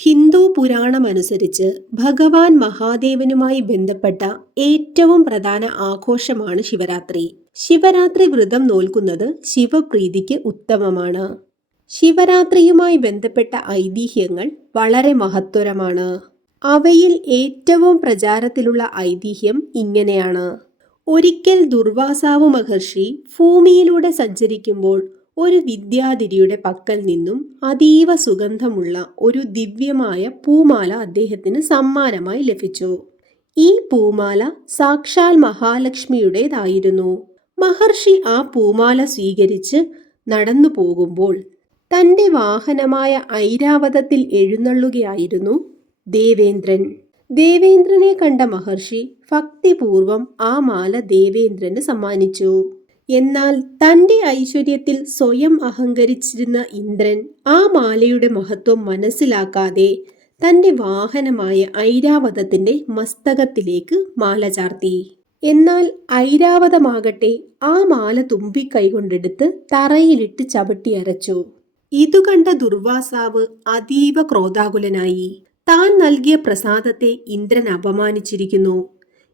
ഹിന്ദു പുരാണമനുസരിച്ച് ഭഗവാൻ മഹാദേവനുമായി ബന്ധപ്പെട്ട ഏറ്റവും പ്രധാന ആഘോഷമാണ് ശിവരാത്രി. ശിവരാത്രി വ്രതം നോൽക്കുന്നത് ശിവപ്രീതിക്ക് ഉത്തമമാണ്. ശിവരാത്രിയുമായി ബന്ധപ്പെട്ട ഐതിഹ്യങ്ങൾ വളരെ മഹത്വരമാണ്. അവയിൽ ഏറ്റവും പ്രചാരത്തിലുള്ള ഐതിഹ്യം ഇങ്ങനെയാണ്. ഒരിക്കൽ ദുർവാസാവ് മഹർഷി ഭൂമിയിലൂടെ സഞ്ചരിക്കുമ്പോൾ ഒരു വിദ്യാതിരിയുടെ പക്കൽ നിന്നും അതീവ സുഗന്ധമുള്ള ഒരു ദിവ്യമായ പൂമാല അദ്ദേഹത്തിന് സമ്മാനമായി ലഭിച്ചു. ഈ പൂമാല സാക്ഷാൽ മഹാലക്ഷ്മിയുടേതായിരുന്നു. മഹർഷി ആ പൂമാല സ്വീകരിച്ച് നടന്നു പോകുമ്പോൾ തന്റെ വാഹനമായ ഐരാവതത്തിൽ എഴുന്നള്ളുകയായിരുന്നു ദേവേന്ദ്രൻ. ദേവേന്ദ്രനെ കണ്ട മഹർഷി ഭക്തിപൂർവം ആ മാല ദേവേന്ദ്രന് സമ്മാനിച്ചു. എന്നാൽ തന്റെ ഐശ്വര്യത്തിൽ സ്വയം അഹങ്കരിച്ചിരുന്ന ഇന്ദ്രൻ ആ മാലയുടെ മഹത്വം മനസ്സിലാക്കാതെ തന്റെ വാഹനമായ ഐരാവതത്തിന്റെ മസ്തകത്തിലേക്ക് മാല ചാർത്തി. എന്നാൽ ഐരാവതമാകട്ടെ ആ മാല തുമ്പി തുമ്പിക്കൈകൊണ്ടെടുത്ത് തറയിലിട്ട് ചവിട്ടി അരച്ചു. ഇതു കണ്ട ദുർവാസാവ് അതീവ ക്രോധാകുലനായി. താൻ നൽകിയ പ്രസാദത്തെ ഇന്ദ്രൻ അപമാനിച്ചിരിക്കുന്നു.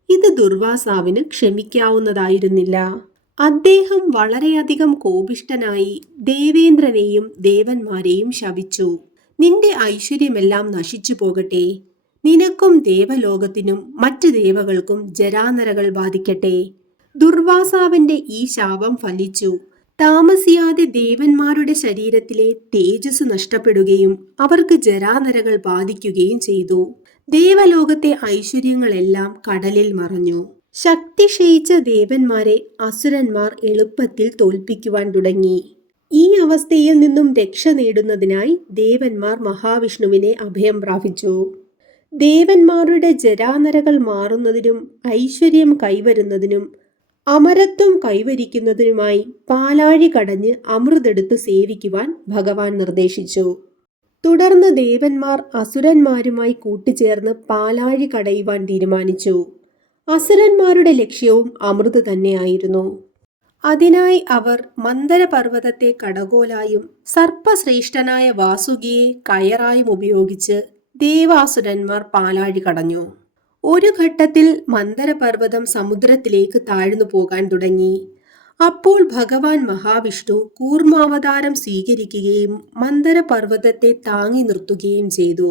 ഇത് ദുർവാസാവിന് ക്ഷമിക്കാവുന്നതായിരുന്നില്ല. അദ്ദേഹം വളരെയധികം കോപിഷ്ടനായി ദേവേന്ദ്രനെയും ദേവന്മാരെയും ശപിച്ചു. നിന്റെ ഐശ്വര്യമെല്ലാം നശിച്ചു പോകട്ടെ. നിനക്കും ദേവലോകത്തിനും മറ്റ് ദേവകൾക്കും ജരാനരകൾ ബാധിക്കട്ടെ. ദുർവാസാവിന്റെ ഈ ശാപം ഫലിച്ചു. താമസിയാതെ ദേവന്മാരുടെ ശരീരത്തിലെ തേജസ് നഷ്ടപ്പെടുകയും അവർക്ക് ജരാനരകൾ ബാധിക്കുകയും ചെയ്തു. ദേവലോകത്തെ ഐശ്വര്യങ്ങളെല്ലാം കടലിൽ മറഞ്ഞു. ശക്തി ക്ഷയിച്ച ദേവന്മാരെ അസുരന്മാർ എളുപ്പത്തിൽ തോൽപ്പിക്കുവാൻ തുടങ്ങി. ഈ അവസ്ഥയിൽ നിന്നും രക്ഷ നേടുന്നതിനായി ദേവന്മാർ മഹാവിഷ്ണുവിനെ അഭയം പ്രാപിച്ചു. ദേവന്മാരുടെ ജരാനരകൾ മാറുന്നതിനും ഐശ്വര്യം കൈവരുന്നതിനും അമരത്വം കൈവരിക്കുന്നതിനുമായി പാലാഴി കടഞ്ഞ് അമൃതെടുത്ത് സേവിക്കുവാൻ ഭഗവാൻ നിർദ്ദേശിച്ചു. തുടർന്ന് ദേവന്മാർ അസുരന്മാരുമായി കൂട്ടുചേർന്ന് പാലാഴി കടയുവാൻ തീരുമാനിച്ചു. അസുരന്മാരുടെ ലക്ഷ്യവും അമൃത് തന്നെയായിരുന്നു. അതിനായി അവർ മന്ദരപർവതത്തെ കടകോലായും സർപ്പശ്രേഷ്ഠനായ വാസുകിയെ കയറായും ഉപയോഗിച്ച് ദേവാസുരന്മാർ പാലാഴി കടഞ്ഞു. ഒരു ഘട്ടത്തിൽ മന്ദരപർവതം സമുദ്രത്തിലേക്ക് താഴ്ന്നു പോകാൻ തുടങ്ങി. അപ്പോൾ ഭഗവാൻ മഹാവിഷ്ണു കൂർമാവതാരം സ്വീകരിക്കുകയും മന്ദരപർവതത്തെ താങ്ങി നിർത്തുകയും ചെയ്തു.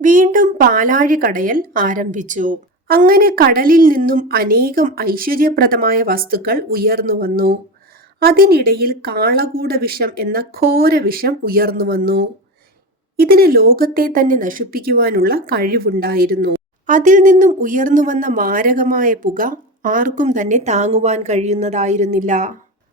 വീണ്ടും പാലാഴി കടയൽ ആരംഭിച്ചു. അങ്ങനെ കടലിൽ നിന്നും അനേകം ഐശ്വര്യപ്രദമായ വസ്തുക്കൾ ഉയർന്നു വന്നു. അതിനിടയിൽ കാളകൂട വിഷം എന്ന ഘോര വിഷം ഉയർന്നു വന്നു. ഇതിന് ലോകത്തെ തന്നെ നശിപ്പിക്കുവാനുള്ള കഴിവുണ്ടായിരുന്നു. അതിൽ നിന്നും ഉയർന്നു വന്ന മാരകമായ പുക ആർക്കും തന്നെ താങ്ങുവാൻ കഴിയുന്നതായിരുന്നില്ല.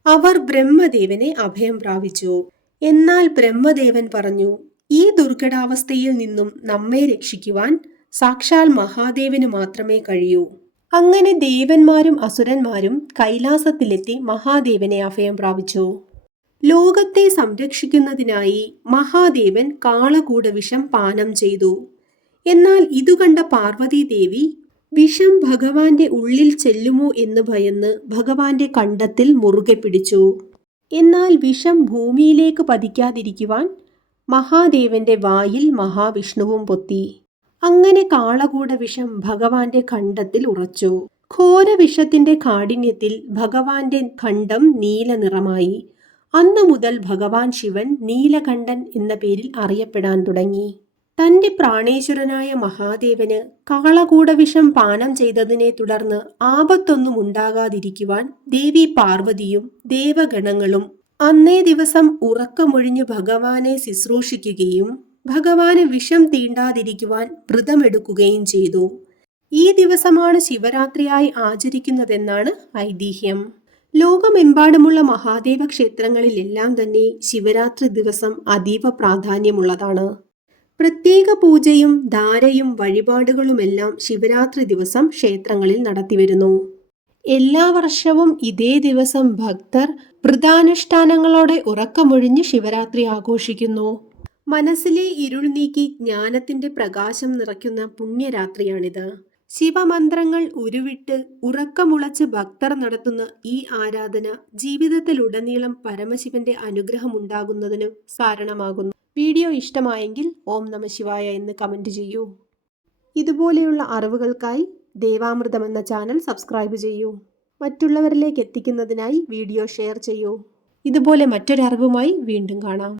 അവർ ബ്രഹ്മദേവനെ അഭയം പ്രാപിച്ചു. എന്നാൽ ബ്രഹ്മദേവൻ പറഞ്ഞു ഈ ദുർഘടാവസ്ഥയിൽ നിന്നും നമ്മെ രക്ഷിക്കുവാൻ സാക്ഷാൽ മഹാദേവന് മാത്രമേ കഴിയൂ. അങ്ങനെ ദേവന്മാരും അസുരന്മാരും കൈലാസത്തിലെത്തി മഹാദേവനെ അഭയം പ്രാപിച്ചു. ലോകത്തെ സംരക്ഷിക്കുന്നതിനായി മഹാദേവൻ കാളകൂട വിഷം പാനം ചെയ്തു. എന്നാൽ ഇതു കണ്ട പാർവതീദേവി വിഷം ഭഗവാന്റെ ഉള്ളിൽ ചെല്ലുമോ എന്ന് ഭയന്ന് ഭഗവാന്റെ കണ്ടത്തിൽ മുറുകെ പിടിച്ചു. എന്നാൽ വിഷം ഭൂമിയിലേക്ക് പതിക്കാതിരിക്കുവാൻ മഹാദേവന്റെ വായിൽ മഹാവിഷ്ണുവും പൊത്തി. അങ്ങനെ കാളകൂട വിഷം ഭഗവാന്റെ ഖണ്ഡത്തിൽ ഉറച്ചു. ഘോര വിഷത്തിന്റെ കാഠിന്യത്തിൽ ഭഗവാന്റെ ഖണ്ഡം നീല നിറമായി അന്നു മുതൽ ഭഗവാൻ ശിവൻ നീലകണ്ഠൻ എന്ന പേരിൽ അറിയപ്പെടാൻ തുടങ്ങി. തന്റെ പ്രാണേശ്വരനായ മഹാദേവന് കാളകൂടവിഷം പാനം ചെയ്തതിനെ തുടർന്ന് ആപത്തൊന്നും ഉണ്ടാകാതിരിക്കുവാൻ ദേവി പാർവതിയും ദേവഗണങ്ങളും അന്നേ ദിവസം ഉറക്കമൊഴിഞ്ഞ് ഭഗവാനെ ശുശ്രൂഷിക്കുകയും ഭഗവാന് വിഷം തീണ്ടാതിരിക്കുവാൻ വ്രതമെടുക്കുകയും ചെയ്തു. ഈ ദിവസമാണ് ശിവരാത്രിയായി ആചരിക്കുന്നതെന്നാണ് ഐതിഹ്യം. ലോകമെമ്പാടുമുള്ള മഹാദേവ ക്ഷേത്രങ്ങളിലെല്ലാം തന്നെ ശിവരാത്രി ദിവസം അതീവ പ്രാധാന്യമുള്ളതാണ്. പ്രത്യേക പൂജയും ധാരയും വഴിപാടുകളുമെല്ലാം ശിവരാത്രി ദിവസം ക്ഷേത്രങ്ങളിൽ നടത്തിവരുന്നു. എല്ലാ വർഷവും ഇതേ ദിവസം ഭക്തർ വ്രതാനുഷ്ഠാനങ്ങളോടെ ഉറക്കമൊഴിഞ്ഞ് ശിവരാത്രി ആഘോഷിക്കുന്നു. മനസ്സിലെ ഇരുൾ നീക്കി ജ്ഞാനത്തിന്റെ പ്രകാശം നിറയ്ക്കുന്ന പുണ്യരാത്രിയാണിത്. ശിവമന്ത്രങ്ങൾ ഉരുവിട്ട് ഉറക്കമുളച്ച് ഭക്തർ നടത്തുന്ന ഈ ആരാധന ജീവിതത്തിലുടനീളം പരമശിവന്റെ അനുഗ്രഹം ഉണ്ടാകുന്നതിന് കാരണമാകുന്നു. വീഡിയോ ഇഷ്ടമായെങ്കിൽ ഓം നമ ശിവായ എന്ന് കമന്റ് ചെയ്യൂ. ഇതുപോലെയുള്ള അറിവുകൾക്കായി ദേവാമൃതം എന്ന ചാനൽ സബ്സ്ക്രൈബ് ചെയ്യൂ. മറ്റുള്ളവരിലേക്ക് എത്തിക്കുന്നതിനായി വീഡിയോ ഷെയർ ചെയ്യൂ. ഇതുപോലെ മറ്റൊരറിവുമായി വീണ്ടും കാണാം.